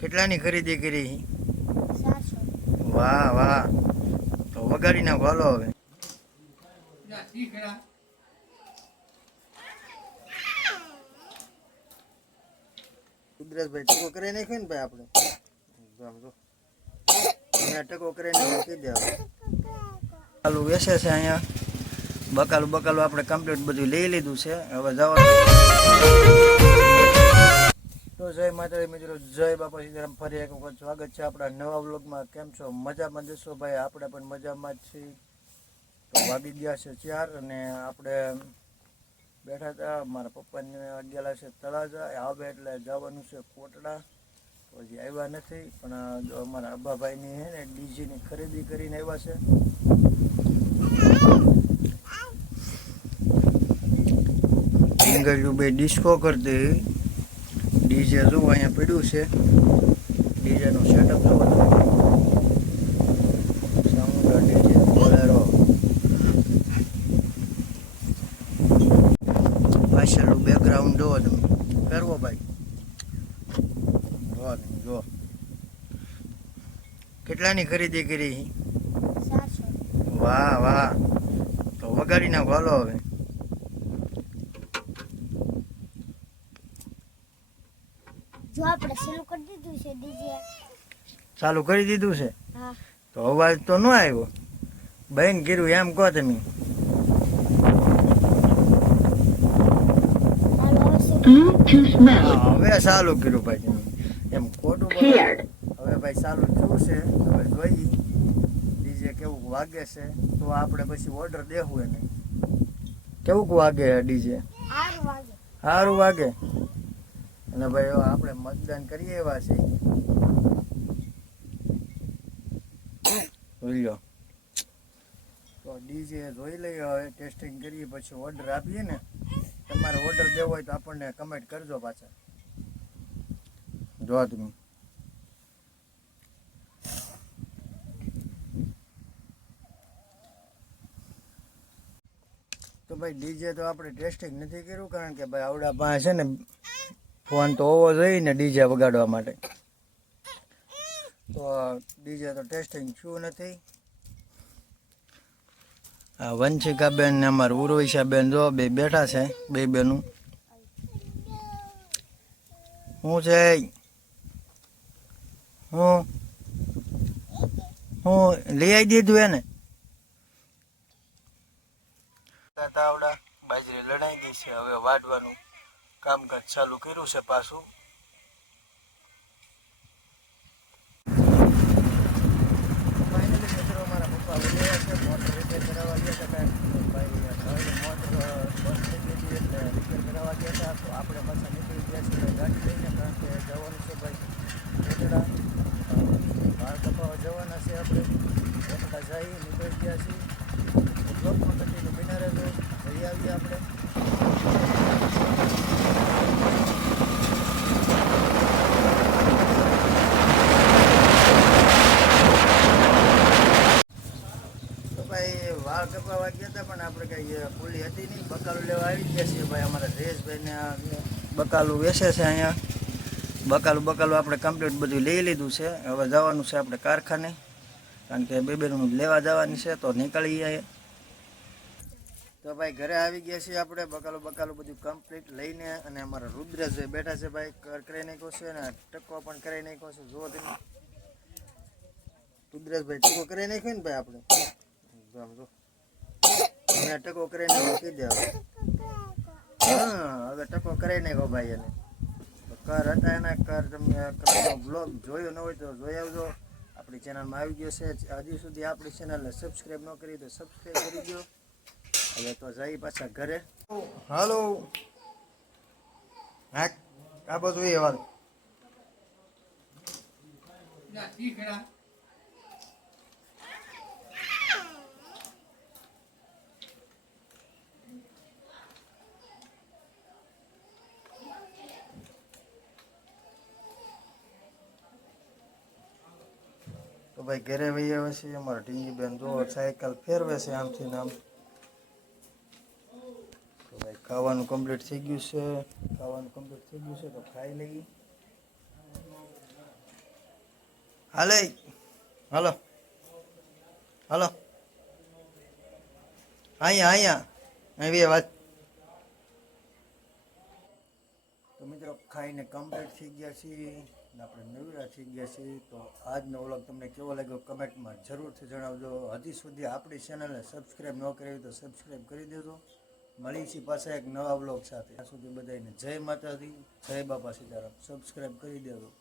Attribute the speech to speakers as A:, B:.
A: કેટલાની ખરીદી કરી? વાહ વાહ. તો વગાડી નાખો હાલો હવે. કુદરતભાઈ ટકો કરી નાખ્યો ને ભાઈ આપણે? અહીંયા ટકો કરીને મૂકી દે ચાલુ વેસે છે અહીંયા. બકાલું બકાલું આપણે કમ્પ્લીટ બધું લઈ લીધું છે. હવે જવાનું. તો જય માતાજી મિત્રો, જય બાપા સીતારામ. ફરી એક વખત સ્વાગત છે આપણા નવા વ્લોગમાં. કેમ છો? મજામાં જશો ભાઈ? આપણે પણ મજામાં જ છીએ. તો વાગી ગયા છે ચાર અને આપણે બેઠા હતા. મારા પપ્પાને ગયેલા છે તળાજા આવે એટલે જવાનું છે કોટડા. હજી આવ્યા નથી, પણ જો અમારા અબ્બાભાઈની છે ને, ડીજીની ખરીદી કરીને આવ્યા છે. ડીંગળિયું બે ડિસ્કો કરતી ડીજે જો અહીંયા પડ્યું છે. ડીજેનું સેટઅપ સાઉન્ડ ડીજે બોલેરો. પાછળનું બેકગ્રાઉન્ડ જોવો તમે. ફેરવો ભાઈ. જો તમે જો કેટલાની ખરીદી કરી? વાહ વાહ. તો વગાડી નાખો હાલો હવે.
B: જો આપણે શરૂ કરી દીધું છે ડીજે.
A: ચાલુ કરી દીધું છે?
B: હા.
A: તો અવાજ તો ન આવ્યો. બહેન કીધું એમ કહો તમે.
B: હવે
A: ચાલુ કર્યું ભાઈ તમે. એમ ખોટું હવે ભાઈ ચાલુ થયું છે. હવે જોઈએ. ડીજે કેવું વાગે છે? તો આપણે પછી ઓર્ડર દેવું એને. કેવું વાગે ડીજે?
B: વાગે.
A: સારું વાગે. અને ભાઈ આપણે મતદાન કરીએ એવા છે તો ડીજે જોઈ લઈએ હવે ટેસ્ટિંગ કરીએ પછી ઓર્ડર આપીએ ને. તમારે ઓર્ડર દેવો હોય તો આપણને કમેન્ટ કરજો પાછા. જોવા તમે. તો ભાઈ ડીજે તો આપણે ટેસ્ટિંગ નથી કર્યું કારણ કે ભાઈ આવડા પાસે છે ને ફોન તો હોવો જોઈએ ને ડીજે વગાડવા માટે. તો ડીજે તો ટેસ્ટિંગ શું નથી. આ વંશિકાબેન ને અમારા ઉર્વિશાબેન જો બે બેઠા છે, બે બેનું. શું છે? હું? હું લઈ આવી દીધું એને? કામકાજ ચાલુ કર્યું છે પાછું. ફાઇનલી મિત્રો મારા પપ્પા ગયા છે મોટર રિપેર કરાવવા ગયા હતા કાંઈ ભાઈ ભાઈ મોટર બંધ થઈ ગઈ હતી એટલે રિપેર કરાવવા ગયા હતા તો આપણે પાછા નીકળી ગયા છીએ ગાડી લઈને કારણ કે જવાનું છે ભાઈ કોટડા વાળ કપાવા જવાના છે આપણે કોટડા જઈ નીકળી ગયા છીએ બ્લોકમાં કન્ટિન્યુ બિના રહેજો જઈ આવીએ આપણે તો ભાઈ વાળ કપાવા ગયા હતા પણ આપણે કઈ ખુલ્લી હતી નહીં. બકાલું લેવા આવી ગયા છીએ ભાઈ અમારા જયેશભાઈને બકાલું વેચે છે અહીંયા. બકાલું બકાલું આપણે કમ્પ્લીટ બધું લઈ લીધું છે. હવે જવાનું છે આપણે કારખાને. કારણ કે બે બેનું લેવા જવાની છે, તો નીકળીએ તો ભાઈ ઘરે આવી ગયા છીએ આપણે. બકાલું બકાલું બધું કમ્પ્લીટ લઈને અને અમારા રુદ્રજભાઈ બેઠા છે ભાઈ. કર, કરાઈ નાખ્યો છે અને ટકો પણ કરાઈ નાખ્યો છે. જુઓ તમે. રુદ્રજભાઈ, ટકો કરાઈ નાખ્યો ને ભાઈ આપણે? જો. અહીંયા ટકો કરી મૂકી દે હવે. હા, હવે ટકો કરાઈ નાખો ભાઈ એને. કર હતા એના, કર તમે બ્લોગ જોયો ન હોય તો જોઈ આવજો. આપણી ચેનલમાં આવી ગયો છે. હજી સુધી આપણી ચેનલને સબસ્ક્રાઈબ ન કરી તો સબસ્ક્રાઈબ કરી દો. હવે તો જઈ પાછા ઘરે. હાલો. હા આ બધું એ વાત. ભાઈ ઘરે વહી આવે છે, અમારા ટીંગી બેન જો સાયકલ ફેરવે છે આમથી આમ. તો ભાઈ ખાવાનું કમ્પ્લીટ થઈ ગયું છે, ખાવાનું કમ્પ્લીટ થઈ ગયું છે તો ખાઈ લઈએ. હાલે. હાલો. હાલો. અહીંયા અહીંયા. આવી વાત. તો મિત્રો ખાઈને કમ્પ્લીટ થઈ ગયા છીએ. ને આપણે નવરા થઈ ગયા છીએ, તો આજનો વ્લોગ તમને કેવો લાગ્યો કમેન્ટમાં જરૂરથી જણાવજો. હજી સુધી આપણી ચેનલને સબસ્ક્રાઈબ ન કરી તો સબસ્ક્રાઈબ કરી દેજો. મળી છીએ પાછા એક નવા વ્લોગ સાથે. ત્યાં સુધી બધાને જય માતાજી, જય બાપા સીતારામ. સબસ્ક્રાઈબ કરી દેજો.